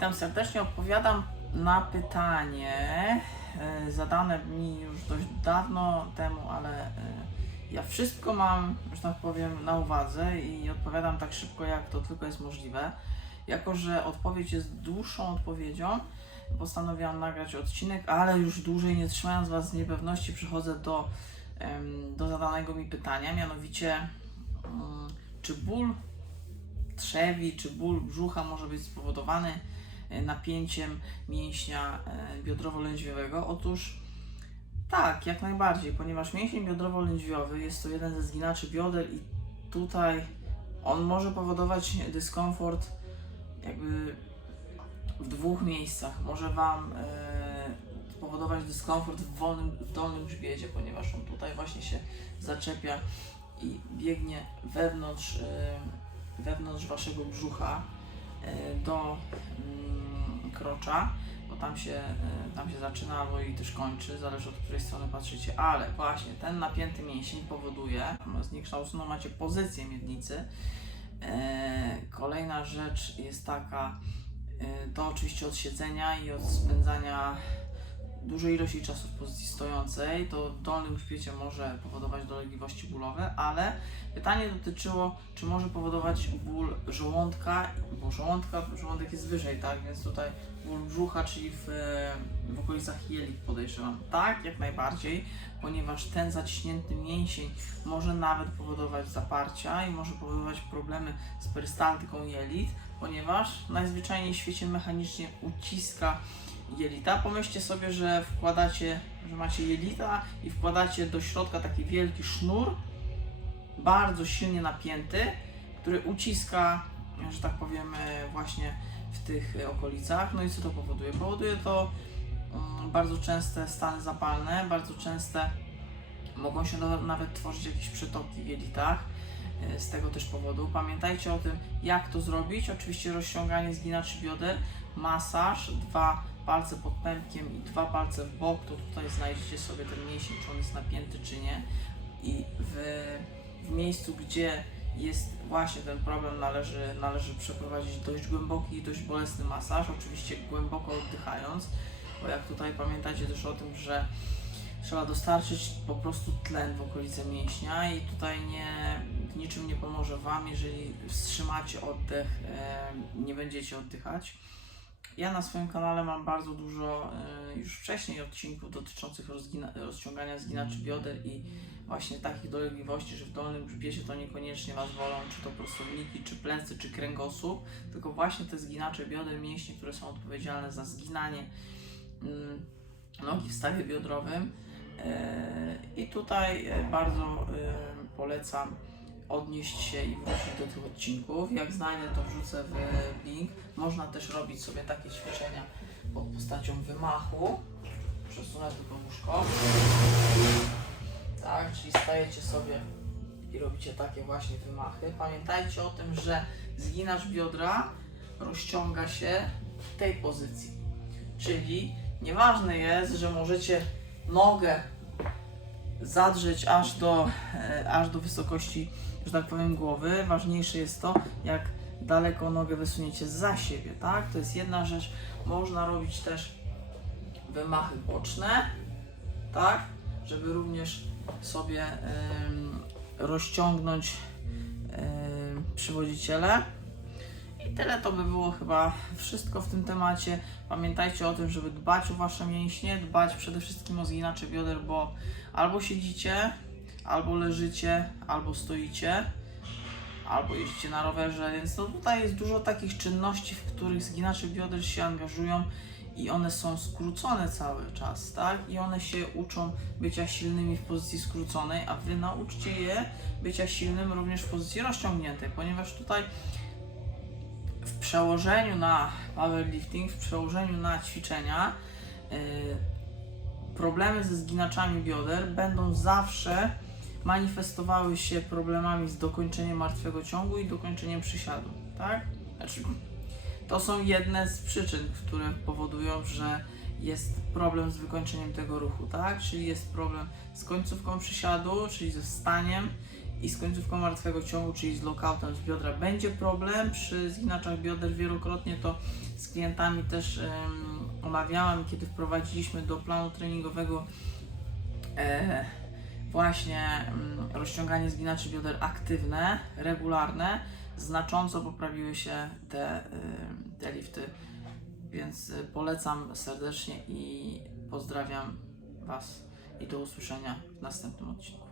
Witam serdecznie. Odpowiadam na pytanie e, zadane mi już dość dawno temu, ale e, ja wszystko mam, że tak powiem, na uwadze i odpowiadam tak szybko, jak to tylko jest możliwe. Jako, że odpowiedź jest dłuższą odpowiedzią, postanowiłam nagrać odcinek, ale już dłużej nie trzymając Was z niepewności, przechodzę do, do zadanego mi pytania, mianowicie mm, czy ból trzewi czy ból brzucha może być spowodowany napięciem mięśnia e, biodrowo-lędźwiowego? Otóż tak, jak najbardziej, ponieważ mięsień biodrowo-lędźwiowy jest to jeden ze zginaczy bioder i tutaj on może powodować dyskomfort jakby w dwóch miejscach. Może Wam e, spowodować dyskomfort w, wolnym, w dolnym grzbiecie, ponieważ on tutaj właśnie się zaczepia i biegnie wewnątrz, e, wewnątrz Waszego brzucha e, do bo tam się, e, tam się zaczyna albo i też kończy, zależy od której strony patrzycie, ale właśnie ten napięty mięsień powoduje, zniekształconą macie pozycję miednicy. E, Kolejna rzecz jest taka, e, to oczywiście od siedzenia i od spędzania dużej ilości czasu w pozycji stojącej, to dolnym grzbiecie może powodować dolegliwości bólowe, ale pytanie dotyczyło, czy może powodować ból żołądka, bo żołądka, żołądek jest wyżej, tak, więc tutaj ból brzucha, czyli w, w okolicach jelit podejrzewam. Tak, jak najbardziej, ponieważ ten zaciśnięty mięsień może nawet powodować zaparcia i może powodować problemy z perystaltyką jelit, ponieważ najzwyczajniej w świecie mechanicznie uciska jelita. Pomyślcie sobie, że wkładacie, że macie jelita i wkładacie do środka taki wielki sznur, bardzo silnie napięty, który uciska, że tak powiem, e, właśnie w tych e, okolicach. No i co to powoduje? Powoduje to mm, bardzo częste stany zapalne, bardzo częste mogą się na- nawet tworzyć jakieś przetoki w jelitach. E, Z tego też powodu. Pamiętajcie o tym, jak to zrobić. Oczywiście rozciąganie zginaczy bioder, masaż, dwa palce pod pępkiem i dwa palce w bok, to tutaj znajdziecie sobie ten mięsień, czy on jest napięty, czy nie. I w, w miejscu, gdzie jest właśnie ten problem, należy, należy przeprowadzić dość głęboki i dość bolesny masaż, oczywiście głęboko oddychając, bo jak tutaj pamiętacie też o tym, że trzeba dostarczyć po prostu tlen w okolice mięśnia i tutaj nie, niczym nie pomoże Wam, jeżeli wstrzymacie oddech, e, nie będziecie oddychać. Ja na swoim kanale mam bardzo dużo e, już wcześniej odcinków dotyczących rozciągania zginaczy bioder i właśnie takich dolegliwości, że w dolnym grzbiecie to niekoniecznie Was wolą, czy to prostowniki, czy plecy, czy kręgosłup, tylko właśnie te zginacze bioder, mięśni, które są odpowiedzialne za zginanie mm, nogi w stawie biodrowym. E, I tutaj bardzo polecam odnieść się i wrócić do tych odcinków. Jak znajdę, to wrzucę w link. Można też robić sobie takie ćwiczenia pod postacią wymachu. Przesunę tylko łóżko. Tak, czyli stajecie sobie i robicie takie właśnie wymachy. Pamiętajcie o tym, że zginasz biodra rozciąga się w tej pozycji. Czyli nieważne jest, że możecie nogę zadrzeć aż do, e, aż do wysokości, że tak powiem, głowy. Ważniejsze jest to, jak daleko nogę wysuniecie za siebie, tak? To jest jedna rzecz. Można robić też wymachy boczne, tak? Żeby również sobie em, rozciągnąć em, przywodziciele. I tyle to by było chyba wszystko w tym temacie. Pamiętajcie o tym, żeby dbać o Wasze mięśnie, dbać przede wszystkim o zginacze bioder, bo albo siedzicie, albo leżycie, albo stoicie, albo jeździcie na rowerze, więc no tutaj jest dużo takich czynności, w których zginacze bioder się angażują i one są skrócone cały czas, tak? I one się uczą bycia silnymi w pozycji skróconej, a Wy nauczcie je bycia silnym również w pozycji rozciągniętej, ponieważ tutaj przełożeniu na powerlifting, w przełożeniu na ćwiczenia, yy, problemy ze zginaczami bioder będą zawsze manifestowały się problemami z dokończeniem martwego ciągu i dokończeniem przysiadu, tak? Znaczy, to są jedne z przyczyn, które powodują, że jest problem z wykończeniem tego ruchu, tak? Czyli jest problem z końcówką przysiadu, czyli ze wstaniem i z końcówką martwego ciągu, czyli z lockoutem z biodra będzie problem. Przy zginaczach bioder wielokrotnie to z klientami też em, omawiałem, kiedy wprowadziliśmy do planu treningowego e, właśnie mm, rozciąganie zginaczy bioder aktywne, regularne, znacząco poprawiły się te, te lifty, więc y, polecam serdecznie i pozdrawiam Was i do usłyszenia w następnym odcinku.